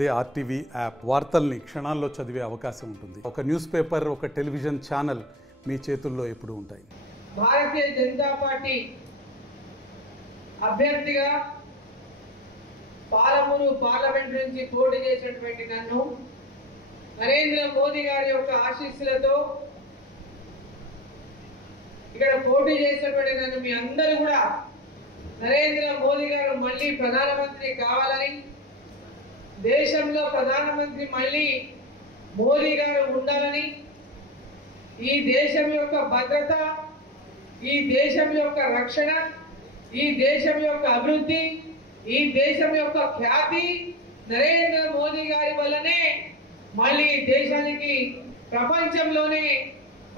అదే RTV app వార్తల్ని క్షణాల్లో చదివే అవకాశం ఉంటుంది. ఒక న్యూస్ పేపర్, ఒక టెలివిజన్ ఛానల్ మీ చేతుల్లో ఎప్పుడూ ఉంటాయి. భారతీయ జనతా పార్టీ అభ్యర్థిగా పాలమూరు పార్లమెంట్ నుంచి పోటీ చేసినటువంటి నన్ను నరేంద్ర మోదీ గారి యొక్క ఆశీస్సులతో ఇక్కడ పోటీ చేసినటువంటి నన్ను మీ అందరూ కూడా నరేంద్ర మోదీ గారు మళ్ళీ ప్రధానమంత్రి కావాలని, దేశంలో ప్రధానమంత్రి మళ్ళీ మోదీ గారు ఉండాలని, ఈ దేశం యొక్క భద్రత, ఈ దేశం యొక్క రక్షణ, ఈ దేశం యొక్క అభివృద్ధి, ఈ దేశం యొక్క ఖ్యాతి నరేంద్ర మోదీ గారి వల్లనే మళ్ళీ దేశానికి ప్రపంచంలోనే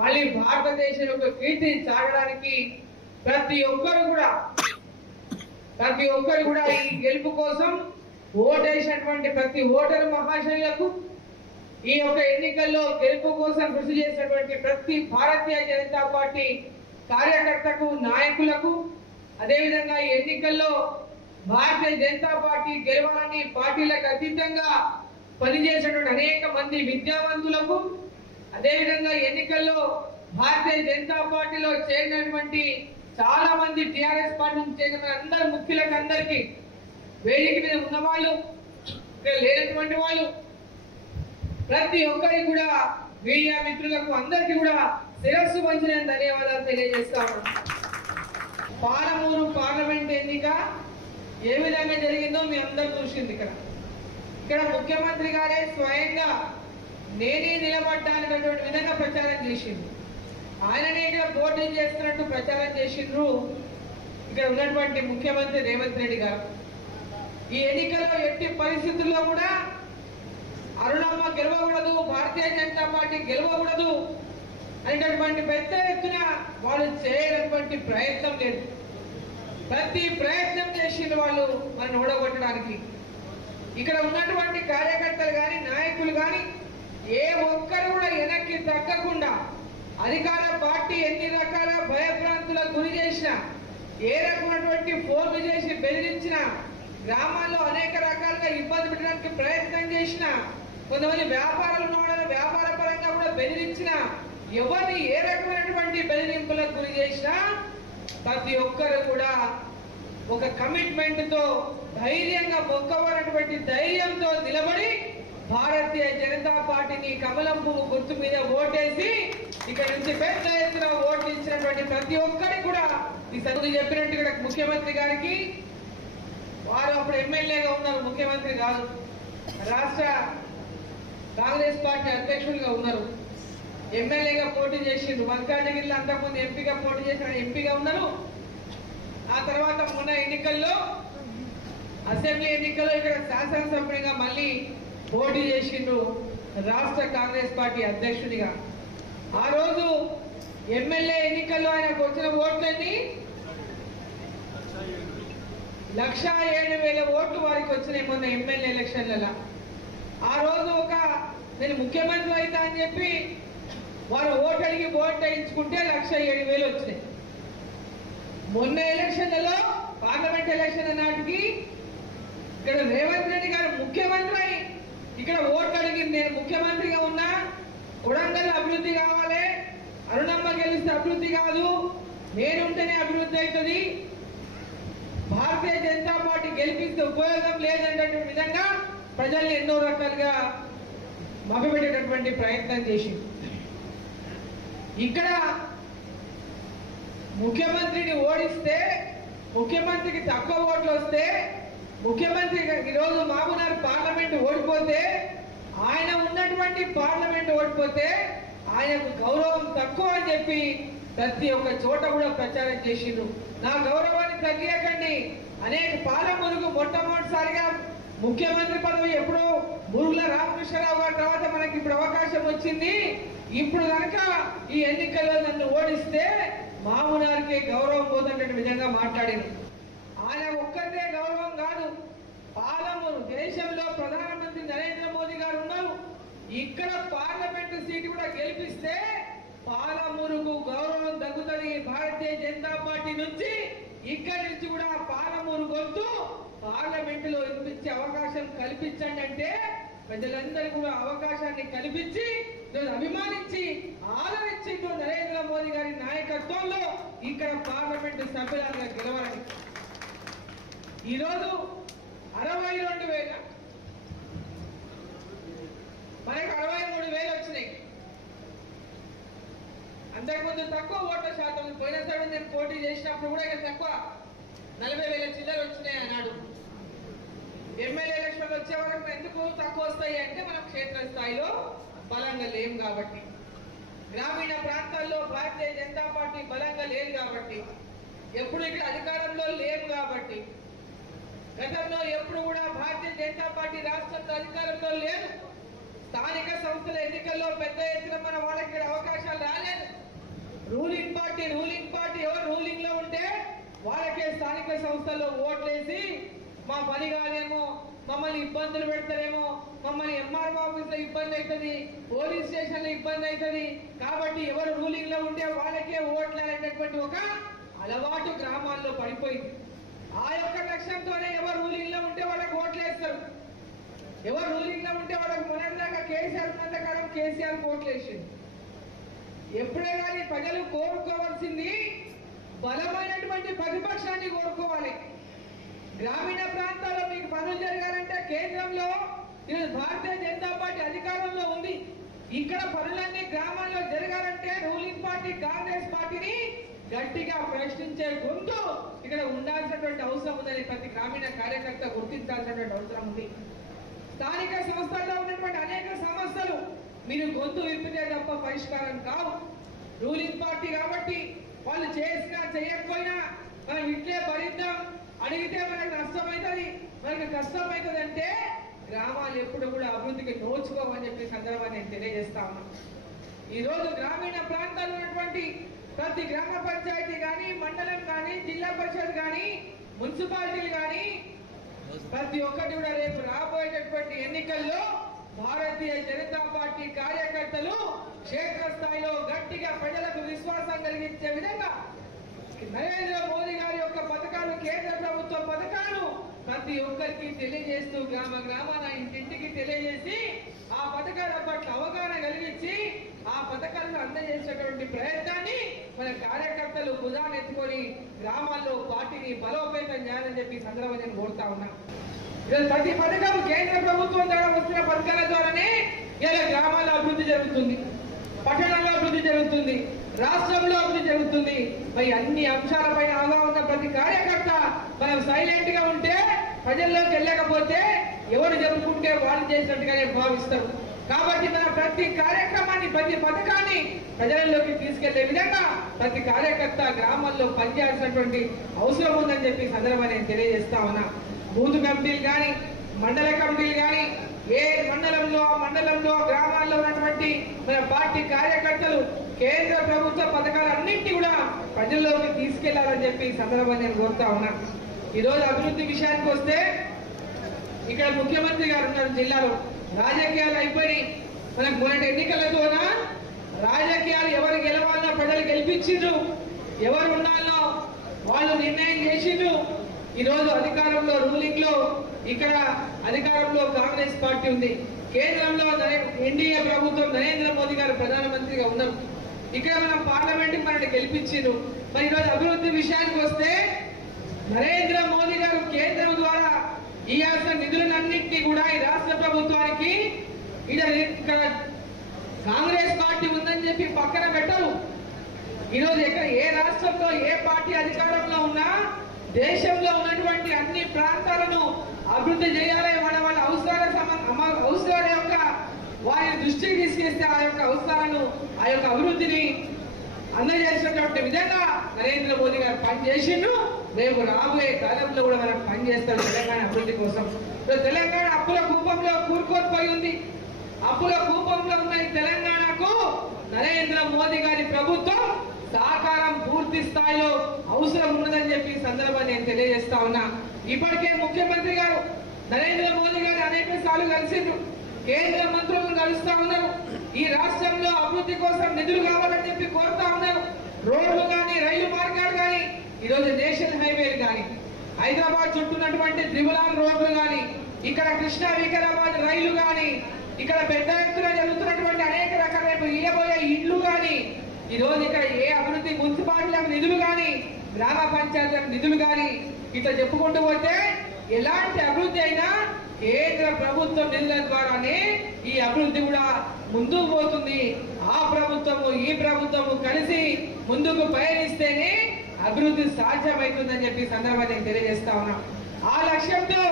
మళ్ళీ భారతదేశం యొక్క కీర్తి చాటడానికి ప్రతి ఒక్కరు కూడా ఈ గెలుపు కోసం ఓటేసినటువంటి ప్రతి ఓటరు మహాశయులకు, ఈ యొక్క ఎన్నికల్లో గెలుపు కోసం కృషి చేసినటువంటి ప్రతి భారతీయ జనతా పార్టీ కార్యకర్తకు, నాయకులకు, అదేవిధంగా ఈ ఎన్నికల్లో భారతీయ జనతా పార్టీ గెలవాలని పార్టీలకు అతీతంగా పనిచేసినటువంటి అనేక మంది విద్యావంతులకు, అదేవిధంగా ఎన్నికల్లో భారతీయ జనతా పార్టీలో చేరినటువంటి చాలా మంది టిఆర్ఎస్ పార్టీ నుంచి చేరిన అందరు ముఖ్యులకు అందరికీ, వేదిక మీద ఉన్నవాళ్ళు, లేనటువంటి వాళ్ళు, ప్రతి ఒక్కరికి కూడా, మీడియా మిత్రులకు అందరికీ కూడా శిరస్సు వంచిన ధన్యవాదాలు తెలియజేస్తాము. పాలమూరు పార్లమెంట్ ఎన్నిక ఏ విధంగా జరిగిందో మీ అందరూ చూసింది. ఇక్కడ ముఖ్యమంత్రి గారే స్వయంగా నేనే నిలబడ్డానటువంటి విధంగా ప్రచారం చేసింది. ఆయననే ఇక్కడ పోటీ చేస్తున్నట్టు ప్రచారం చేసిండ్రు ఇక్కడ ఉన్నటువంటి ముఖ్యమంత్రి రేవంత్ రెడ్డి గారు. ఈ ఎన్నికల్లో ఎట్టి పరిస్థితుల్లో కూడా అరుణమ్మ గెలవకూడదు, భారతీయ జనతా పార్టీ గెలవకూడదు అనేటటువంటి పెద్ద ఎత్తున వాళ్ళు చేయనటువంటి ప్రయత్నం లేదు. ప్రతి ప్రయత్నం చేసిన వాళ్ళు మనం ఓడగొట్టడానికి. ఇక్కడ ఉన్నటువంటి కార్యకర్తలు కానీ, నాయకులు కానీ ఏ ఒక్కరు కూడా వెనక్కి తగ్గకుండా అధికార పార్టీ ఎన్ని రకాల భయభ్రాంతులకు గురి చేసినా, ఏ రకమైనటువంటి ఫోన్లు చేసి బెదిరించినా, గ్రామాల్లో అనేక రకాలుగా ఇబ్బంది పెట్టడానికి ప్రయత్నం చేసిన, కొంతమంది వ్యాపారాలు ఉన్న వ్యాపార పరంగా కూడా బెదిరించిన, ఎవరిని ఏ రకమైనటువంటి బెదిరింపులకు గురి చేసినా ప్రతి ఒక్కరు కూడా ఒక కమిట్మెంట్ తో ధైర్యంగా మొక్కవనటువంటి ధైర్యంతో నిలబడి భారతీయ జనతా పార్టీని కమలం పువ్వు గుర్తు మీద ఓటేసి ఇక్కడ నుంచి పెద్ద ఎత్తున ఓట్లు ఇచ్చినటువంటి ప్రతి ఒక్కరికి కూడా ఈ సంగతి చెప్పినట్టు ఇక్కడ ముఖ్యమంత్రి గారికి, వారు అప్పుడు ఎమ్మెల్యేగా ఉన్నారు, ముఖ్యమంత్రి కాదు, రాష్ట్ర కాంగ్రెస్ పార్టీ అధ్యక్షులుగా ఉన్నారు, ఎమ్మెల్యేగా పోటీ చేసిండు. మల్కాజిగిరిలో అంతకుముందు ఎంపీగా పోటీ చేసిన ఎంపీగా ఉన్నారు. ఆ తర్వాత మొన్న ఎన్నికల్లో, అసెంబ్లీ ఎన్నికల్లో ఇక్కడ శాసనసభ్యుడిగా మళ్ళీ పోటీ చేసిండు రాష్ట్ర కాంగ్రెస్ పార్టీ అధ్యక్షుడిగా. ఆ రోజు ఎమ్మెల్యే ఎన్నికల్లో ఆయనకు వచ్చిన ఓట్లన్నీ 1,07,000 ఓట్లు వారికి వచ్చినాయి మొన్న ఎమ్మెల్యే ఎలక్షన్లలో. ఆ రోజు నేను ముఖ్యమంత్రి అవుతా అని చెప్పి వారు ఓటు అడిగి ఓటు వేయించుకుంటే 1,07,000 వచ్చినాయి. మొన్న ఎలక్షన్లలో, పార్లమెంట్ ఎలక్షన్ నాటికి ఇక్కడ రేవంత్ రెడ్డి గారు ముఖ్యమంత్రి ఇక్కడ ఓటు అడిగి, నేను ముఖ్యమంత్రిగా ఉన్నా, కొడంగల్ అభివృద్ధి కావాలి, అరుణమ్మ గెలిస్తే అభివృద్ధి కాదు, నేనుంటేనే అభివృద్ధి అవుతుంది, భారతీయ జనతా పార్టీ గెలిపిస్తే ఉపయోగం లేదనేటువంటి విధంగా ప్రజల్ని ఎన్నో రకాలుగా మభ్యపెట్టేటటువంటి ప్రయత్నం చేసింది. ఇక్కడ ముఖ్యమంత్రిని ఓడిస్తే, ముఖ్యమంత్రికి తక్కువ ఓట్లు వస్తే, ముఖ్యమంత్రి ఈరోజు మహబూబ్నగర్ పార్లమెంట్ ఓడిపోతే, ఆయన ఉన్నటువంటి పార్లమెంట్ ఓడిపోతే ఆయనకు గౌరవం తక్కువ అని చెప్పి ప్రతి ఒక్క చోట కూడా ప్రచారం చేసిండ్రు. నా గౌరవాన్ని తగ్గియకండి. అనేక పాలమూరుకు మొట్టమొదటిసారిగా ముఖ్యమంత్రి పదవి ఎప్పుడో మురుగుల రామకృష్ణరావు గారి తర్వాత మనకి ఇప్పుడు అవకాశం వచ్చింది. ఇప్పుడు కనుక ఈ ఎన్నికల్లో నన్ను ఓడిస్తే మహబూబ్నగర్కి గౌరవం పోతున్నటువంటి విధంగా మాట్లాడారు. ఆయన ఒక్కరిదే గౌరవం కాదు, పాలమూరు దేశంలో ప్రధానమంత్రి నరేంద్ర మోదీ గారు ఉన్నారు. ఇక్కడ పార్లమెంటు సీటు కూడా గెలిపిస్తే పాలమూరుకు గౌరవం దక్కుతుంది. భారతీయ జనతా పార్టీ నుంచి ఇక్కడి నుంచి కూడా పాలమూరు గొంతు పార్లమెంటులో వినిపించే అవకాశం కల్పించండి అంటే ప్రజలందరూ కూడా అవకాశాన్ని కల్పించి అభిమానించి ఆదరించిండు నరేంద్ర మోదీ గారి నాయకత్వంలో ఇక్కడ పార్లమెంటు సభ్యులుగా గెలవాలని. ఈరోజు 62,000 మనకు 63,000 వచ్చినాయి. అంతకుముందు తక్కువ ఓట్ల శాతం. పోయినసారి నేను పోటీ చేసినప్పుడు కూడా ఇక్కడ తక్కువ 40,000 చిల్లర వచ్చినాయి అన్నాడు. ఎమ్మెల్యే ఎలక్షన్లు వచ్చే వరకు ఎందుకు తక్కువ వస్తాయి అంటే మనం క్షేత్రస్థాయిలో బలంగా లేం కాబట్టి, గ్రామీణ ప్రాంతాల్లో భారతీయ జనతా పార్టీ బలంగా లేదు కాబట్టి, ఎప్పుడు ఇక్కడ అధికారంలో లేము కాబట్టి, గతంలో ఎప్పుడు కూడా భారతీయ జనతా పార్టీ రాష్ట్రంలో అధికారంలో లేదు. స్థానిక సంస్థల ఎన్నికల్లో పెద్ద ఎత్తున మన వాళ్ళకి అవకాశాలు రాలేదు. రూలింగ్ పార్టీ ఎవరు రూలింగ్ లో ఉంటే వాళ్ళకే స్థానిక సంస్థల్లో ఓట్లేసి మా పని కాదేమో, మమ్మల్ని ఇబ్బందులు పెడతారేమో, మమ్మల్ని ఎంఆర్ఓ ఆఫీస్ లో ఇబ్బంది అవుతుంది, పోలీస్ స్టేషన్ లో ఇబ్బంది అవుతుంది కాబట్టి ఎవరు రూలింగ్ లో ఉంటే వాళ్ళకే ఓట్లు అనేటటువంటి ఒక అలవాటు గ్రామాల్లో పడిపోయింది. ఆ యొక్క లక్ష్యంతోనే ఎవరు రూలింగ్ లో ఉంటే వాళ్ళకి ఓట్లు వేస్తారు. ఎవరు రూలింగ్ లో ఉంటే వాళ్ళకి మొన్నటిదాకా కేసీఆర్ ఉన్నంతకాలం కేసీఆర్ ఓట్లు వేసింది. ఎప్పుడే కానీ ప్రజలు కోరుకోవాల్సింది బలమైనటువంటి ప్రతిపక్షాన్ని కోరుకోవాలి. గ్రామీణ ప్రాంతాల్లో మీకు పనులు జరగాలంటే కేంద్రంలో భారతీయ జనతా పార్టీ అధికారంలో ఉంది. ఇక్కడ పనులన్నీ గ్రామాల్లో జరగాలంటే రూలింగ్ పార్టీ కాంగ్రెస్ పార్టీని గట్టిగా ప్రశ్నించే గొంతు ఇక్కడ ఉండాల్సినటువంటి అవసరం ఉందని ప్రతి గ్రామీణ కార్యకర్త గుర్తించాల్సినటువంటి అవసరం ఉంది. స్థానిక సంస్థల్లో ఉన్నటువంటి అనేక సమస్యలు మీరు గొంతు విప్పితే తప్ప పరిష్కారం కావు. రూలింగ్ పార్టీ కాబట్టి వాళ్ళు చేసినా చేయకపోయినా మనం ఇట్లే భరిద్దాం, అడిగితే మనకు నష్టమవుతుంది, మనకి కష్టం అవుతుంది అంటే గ్రామాలు ఎప్పుడు కూడా అభివృద్ధికి నోచుకోవని చెప్పి సందర్భాన్ని నేను తెలియజేస్తా ఉన్నా. ఈరోజు గ్రామీణ ప్రాంతాల్లో ఉన్నటువంటి ప్రతి గ్రామ పంచాయతీ కానీ, మండలం కానీ, జిల్లా పరిషత్ కానీ, మున్సిపాలిటీలు కానీ ప్రతి ఒక్కటి కూడా రేపు రాబోయేటటువంటి ఎన్నికల్లో భారతీయ జనతా పార్టీ కార్యకర్తలు క్షేత్రస్థాయిలో గట్టిగా ప్రజలకు విశ్వాసం కలిగించే విధంగా నరేంద్ర మోదీ గారి యొక్క పథకాలు, కేంద్ర ప్రభుత్వ పథకాలు ప్రతి ఒక్కరికి తెలియజేస్తూ గ్రామ గ్రామాన ఇంటింటికి తెలియజేసి ఆ పథకాల పట్ల అవగాహన కలిగించి ఆ పథకాలను అందజేసేటువంటి ప్రయత్నాన్ని మన కార్యకర్తలు భుజాన్ని ఎత్తుకొని గ్రామాల్లో పార్టీని బలోపేతం చేయాలని చెప్పి సందర్భంగా నేను కోరుతా ఉన్నా. ప్రతి పథకం కేంద్ర ప్రభుత్వం ద్వారా వచ్చిన పథకాల ద్వారానే ఇలా గ్రామాల్లో అభివృద్ధి జరుగుతుంది, పట్టణాల్లో అభివృద్ధి జరుగుతుంది, రాష్ట్రంలో అభివృద్ధి జరుగుతుంది. మరి అన్ని అంశాలపైన అవగాహన ఉన్న ప్రతి కార్యకర్త మనం సైలెంట్ గా ఉంటే, ప్రజల్లోకి వెళ్ళకపోతే ఎవరు జరుపుకుంటే వాళ్ళు చేసినట్టుగానే భావిస్తారు. కాబట్టి మన ప్రతి కార్యక్రమాన్ని, ప్రతి పథకాన్ని ప్రజల్లోకి తీసుకెళ్లే విధంగా ప్రతి కార్యకర్త గ్రామాల్లో పనిచేయాల్సినటువంటి అవసరం ఉందని చెప్పి సందర్భాన్ని నేను తెలియజేస్తా ఉన్నా. బూత్ కమిటీలు కానీ, మండల కమిటీలు కానీ, ఏ మండలంలో ఆ మండలంలో గ్రామాల్లో ఉన్నటువంటి మన పార్టీ కార్యకర్తలు కేంద్ర ప్రభుత్వ పథకాలన్నింటినీ కూడా ప్రజల్లోకి తీసుకెళ్లాలని చెప్పి సందర్భాన్ని నేను కోరుతా ఉన్నా. ఈరోజు అభివృద్ధి విషయానికి వస్తే ఇక్కడ ముఖ్యమంత్రి గారు ఉన్నారు జిల్లాలో. రాజకీయాలు అయిపోయి మనకు మొన్నటి ఎన్నికలతోన రాజకీయాలు ఎవరు గెలవాలన్నా ప్రజలు గెలిపించిండ్రు, ఎవరు ఉండాలనో వాళ్ళు నిర్ణయం చేసిండ్రు. ఈరోజు అధికారంలో రూలింగ్ లో ఇక్కడ అధికారంలో కాంగ్రెస్ పార్టీ ఉంది, కేంద్రంలో ఎన్డీఏ ప్రభుత్వం నరేంద్ర మోదీ గారు ప్రధానమంత్రిగా ఉన్నారు. ఇక్కడ మనం పార్లమెంట్ మనల్ని గెలిపించిండ్రు. మరి ఈరోజు అభివృద్ధి విషయానికి వస్తే నరేంద్ర మోదీ గారు కేంద్రం ద్వారా ఇవ్వాల్సిన నిధులన్నింటినీ కూడా ఈ రాష్ట్ర ప్రభుత్వానికి ఇక్కడ కాంగ్రెస్ పార్టీ ఉందని చెప్పి పక్కన పెట్టరు. ఈరోజు ఎక్కడ ఏ రాష్ట్రంలో ఏ పార్టీ అధికారంలో ఉన్నా దేశంలో ఉన్నటువంటి అన్ని ప్రాంతాలను అభివృద్ధి చేయాలి, వాళ్ళ అవసరాల యొక్క వారి దృష్టికి తీసుకెళ్తే ఆ యొక్క అవసరాలను, ఆ యొక్క అభివృద్ధిని అందజేసినటువంటి విధంగా నరేంద్ర మోదీ గారు పనిచేసిండ్రు. రేపు రాబోయే కాలంలో కూడా మనం పనిచేస్తాడు తెలంగాణ అభివృద్ధి కోసం. తెలంగాణ అప్పుల కూపంలో కూరుకోల్పోయి ఉంది. అప్పుల కూపంలో ఉన్న ఈ తెలంగాణకు నరేంద్ర మోదీ గారి ప్రభుత్వం సహకారం పూర్తి స్థాయిలో అవసరం ఉన్నదని చెప్పి సందర్భాన్ని నేను తెలియజేస్తా ఉన్నా. ఇప్పటికే ముఖ్యమంత్రి గారు నరేంద్ర మోదీ గారు అనేక సార్లు కలిసిండ్రు, కేంద్ర మంత్రులను కలుస్తా ఉన్నారు. ఈ రాష్ట్రంలో అభివృద్ధి కోసం నిధులు కావాలని చెప్పి కోరుతా ఉన్నారు. రోడ్లు కానీ, రైలు మార్గాలు కానీ, ఈరోజు నేషనల్ హైవేలు కానీ హైదరాబాద్ చుట్టూన్నటువంటి త్రిబులాన్ రోడ్లు కానీ, ఇక్కడ కృష్ణా వికారాబాద్ రైలు కానీ, ఇక్కడ పెద్ద ఎత్తున జరుగుతున్నటువంటి అనేక రకాల ఇయ్యబోయే ఇండ్లు కానీ, ఈ రోజు ఇక్కడ ఏ అభివృద్ధి మున్సిపాలిటీలకు నిధులు కానీ, గ్రామ పంచాయతీలకు నిధులు కానీ, ఇట్లా చెప్పుకుంటూ పోతే ఎలాంటి అభివృద్ధి అయినా కేంద్ర ప్రభుత్వం నిధుల ద్వారానే ఈ అభివృద్ధి కూడా ముందుకు పోతుంది. ఆ ప్రభుత్వము ఈ ప్రభుత్వము కలిసి ముందుకు పయనిస్తేనే అభివృద్ధి సాధ్యమవుతుందని చెప్పి సందర్భంగా నేను తెలియజేస్తా ఉన్నా. ఆ లక్ష్యంతో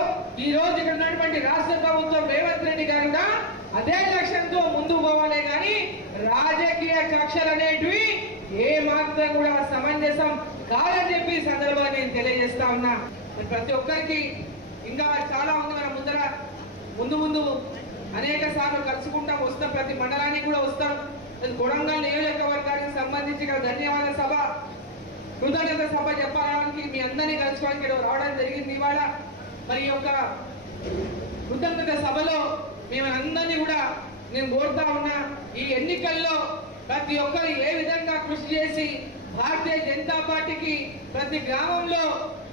ఈ రోజు ఇక్కడ ఉన్నటువంటి రాష్ట్ర ప్రభుత్వం రేవంత్ రెడ్డి గారు కూడా అదే లక్ష్యంతో ముందుకు పోవాలే కానీ రాజకీయ కక్షలు అనేటివి ఏ మాత్రం కూడా సమంజసం కాదని చెప్పి సందర్భంగా నేను తెలియజేస్తా ఉన్నా. ప్రతి ఒక్కరికి ఇంకా చాలా ఉంది. మన ముందు అనేక సార్లు కలుసుకుంటాం, వస్తాం, ప్రతి మండలానికి కూడా వస్తాం. కొడంగల్ నియోజకవర్గానికి సంబంధించి ఇక్కడ ధన్యవాద సభ, కృతజ్ఞత సభ చెప్పడానికి మీ అందరినీ కలుసుకోవడానికి రావడం జరిగింది ఇవాళ. మరి యొక్క కృతజ్ఞత సభలో మేమందరినీ కూడా నేను కోరుతా ఉన్నా, ఈ ఎన్నికల్లో ప్రతి ఒక్కరు ఏ విధంగా కృషి చేసి భారతీయ జనతా పార్టీకి ప్రతి గ్రామంలో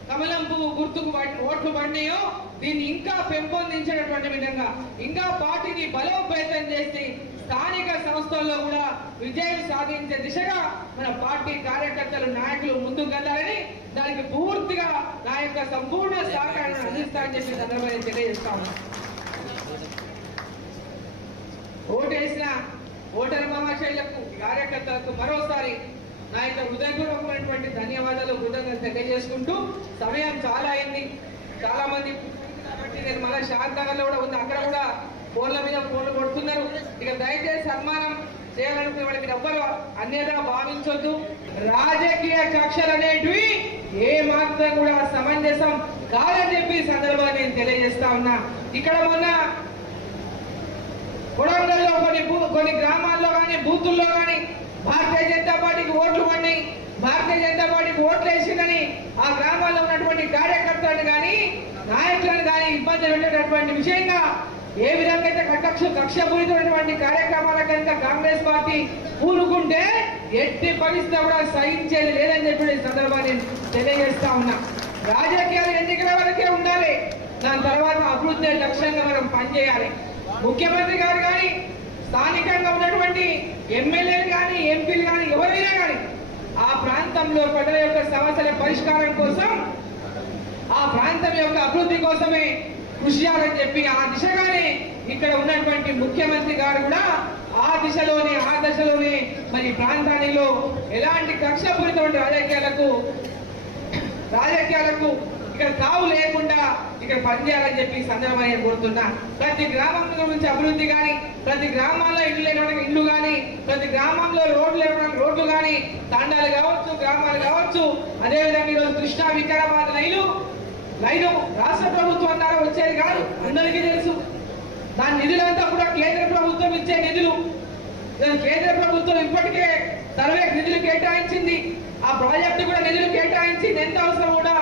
కమలం పువ్వు గుర్తుకు ఓట్లు పడినాయో దీన్ని ఇంకా పెంపొందించేటటువంటి విధంగా, ఇంకా పార్టీని బలోపేతం చేసి స్థానిక సంస్థల్లో కూడా విజయం సాధించే దిశగా మన పార్టీ కార్యకర్తలు నాయకులు ముందుకు వెళ్ళాలని, దానికి పూర్తిగా నా యొక్క సంపూర్ణ సహకారాన్ని అందిస్తానని చెప్పి సందర్భంగా తెలియజేస్తా ఉన్నా. ఓటేసిన ఓటరు మహాశైలకు కార్యకర్తలకు మరోసారి నా యొక్క హృదయపూర్వకమైనటువంటి ధన్యవాదాలు, కృతజ్ఞతలు తెలియజేసుకుంటూ, సమయం చాలా అయింది, చాలా మంది కాబట్టి నేను మళ్ళీ శాంతనగర్లో కూడా ఉంది, అక్కడ కూడా ఫోన్ల మీద ఫోన్లు కొడుతున్నారు. ఇక దయచేసి సన్మానం చేయాలనుకునే వాళ్ళకి ఎవ్వరు అన్యదా భావించొద్దు. రాజకీయ కక్షలు అనేటివి ఏ మాత్రం కూడా సమంజసం కాదని చెప్పి సందర్భంగా నేను తెలియజేస్తా ఉన్నా. ఇక్కడ మొన్న కొడంగల్లో కొన్ని గ్రామాల్లో కానీ బూతుల్లో కానీ భారతీయ జనతా పార్టీకి ఓట్లు పడినాయి, భారతీయ జనతా పార్టీకి ఓట్లు వేసిందని ఆ గ్రామాల్లో ఉన్నటువంటి కార్యకర్తలను కానీ నాయకులను కానీ ఇబ్బంది పెట్టేటటువంటి విషయంగా ఏ విధంగా అయితే కక్షపూరితమైనటువంటి కార్యక్రమాల కనుక కాంగ్రెస్ పార్టీ పూనుకుంటే ఎట్టి పరిస్థితి కూడా సహించేది లేదని చెప్పి ఈ సందర్భాన్ని తెలియజేస్తా ఉన్నా. రాజకీయాలు ఎన్నికల వరకే ఉండాలి, దాని తర్వాత అభివృద్ధి లక్ష్యంగా మనం పనిచేయాలి. ముఖ్యమంత్రి గారు కానీ స్థానికంగా ఉన్నటువంటి ఎమ్మెల్యేలు కానీ ఎంపీలు కానీ ఎవరైనా కానీ ఆ ప్రాంతంలో ప్రజల యొక్క సమస్యల పరిష్కారం కోసం, ఆ ప్రాంతం యొక్క అభివృద్ధి కోసమే కృషి చేయాలని చెప్పి ఆ దిశగానే ఇక్కడ ఉన్నటువంటి ముఖ్యమంత్రి గారు కూడా ఆ దశలోనే మరి ప్రాంతానిలో ఎలాంటి కక్షపూరితమైన రాజకీయాలకు ఇక్కడ తావు లేకుండా ఇక్కడ పనిచేయాలని చెప్పి సందర్భంగా కోరుతున్నా. ప్రతి గ్రామం గురించి అభివృద్ధి కానీ, ప్రతి గ్రామాల్లో ఇల్లు లేవడానికి ఇల్లు కానీ, ప్రతి గ్రామంలో రోడ్లు లేవడానికి రోడ్లు కానీ, తండాలు కావచ్చు, గ్రామాలు కావచ్చు. అదేవిధంగా ఈరోజు కృష్ణా వికారాబాద్ రైలు రాష్ట్ర ప్రభుత్వం ద్వారా వచ్చేది కాదు, అందరికీ తెలుసు. దాని నిధులంతా కూడా కేంద్ర ప్రభుత్వం ఇచ్చే నిధులు. కేంద్ర ప్రభుత్వం ఇప్పటికే సర్వే నిధులు కేటాయించింది, ఆ ప్రాజెక్టు కూడా నిధులు కేటాయించింది, ఎంత అవసరం కూడా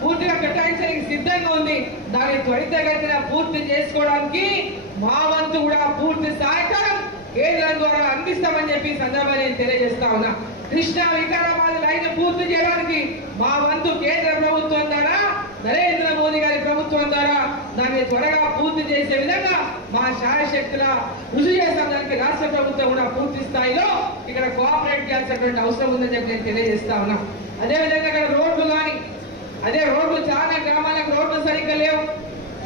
పూర్తిగా కేటాయించడానికి సిద్ధంగా ఉంది. దాన్ని త్వరితగతిన పూర్తి చేసుకోవడానికి మా వంతు కూడా పూర్తి సహకారం కేంద్రం ద్వారా అందిస్తామని చెప్పి సందర్భంగా నేను తెలియజేస్తా ఉన్నా. కృష్ణా వికారాబాద్ లైన్ పూర్తి చేయడానికి మా వంతు కేంద్ర ప్రభుత్వం ద్వారా, నరేంద్ర మోదీ గారి ప్రభుత్వం ద్వారా దాన్ని త్వరగా పూర్తి చేసే విధంగా మా శాయశక్తుల కృషి చేస్తాం. దానికి రాష్ట్ర ప్రభుత్వం కూడా పూర్తి స్థాయిలో ఇక్కడ కోఆపరేట్ చేయాల్సినటువంటి అవసరం ఉందని చెప్పి నేను తెలియజేస్తా ఉన్నా. అదేవిధంగా ఇక్కడ రోడ్లు కానీ, రోడ్లు చాలా గ్రామాలకు రోడ్లు సరిగ్గా లేవు.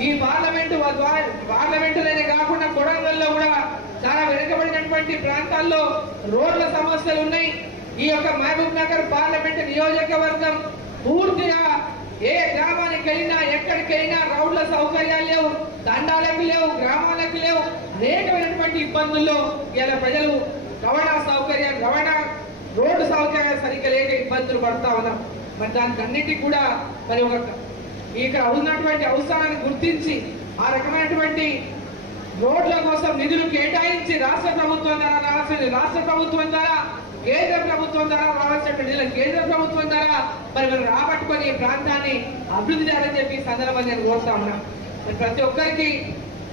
ఈ పార్లమెంటులోనే కాకుండా కొడంగల్లో కూడా చాలా వెనుకబడినటువంటి ప్రాంతాల్లో రోడ్ల సమస్యలు ఉన్నాయి. ఈ యొక్క మహబూబ్ నగర్ పార్లమెంటు నియోజకవర్గం పూర్తిగా ఏ గ్రామానికి వెళ్ళినా ఎక్కడికి వెళ్ళినా రోడ్ల సౌకర్యాలు లేవు, తండాలకు లేవు, గ్రామాలకు లేవు. అనేకమైనటువంటి ఇబ్బందుల్లో ఇలా ప్రజలు రోడ్డు సౌకర్యాలు సరిగ్గా లేక ఇబ్బందులు పడతా ఉన్నాం. మరి దానికి అన్నిటికీ కూడా మరి ఇక్కడ ఉన్నటువంటి అవసరాన్ని గుర్తించి ఆ రకమైనటువంటి రోడ్ల కోసం నిధులు కేటాయించి రాష్ట్ర ప్రభుత్వం ద్వారా కేంద్ర ప్రభుత్వం ద్వారా రావాల్సిన నిధులు కేంద్ర ప్రభుత్వం ద్వారా మరి మనం రాబట్టుకొని ఈ ప్రాంతాన్ని అభివృద్ధి చేయాలని చెప్పి సందర్భంగా నేను కోరుతా ఉన్నా. మరి ప్రతి ఒక్కరికి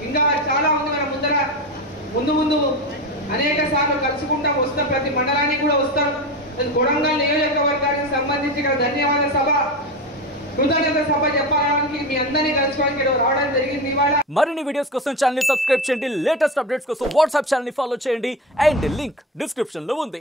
ఇంకా చాలా ఉంది. మన ముందు అనేక సార్లు కలుసుకుంటాం, వస్తాం, ప్రతి మండలానికి కూడా వస్తాం. కొడంగల్ నియోజకవర్గానికి సంబంధించి ఇక్కడ ధన్యవాద సభ, కృతజ్ఞత సభ చెప్పడానికి మీ అందరినీ కలుసుకోవడానికి రావడం జరిగింది ఇవాళ. మరిన్ని వీడియోస్ కోసం ఛానల్ ని సబ్స్క్రైబ్ చేయండి, లేటెస్ట్ అప్డేట్స్ కోసం వాట్సాప్ ఛానల్ ని ఫాలో చేయండి అండ్ లింక్ డిస్క్రిప్షన్ లో ఉంది.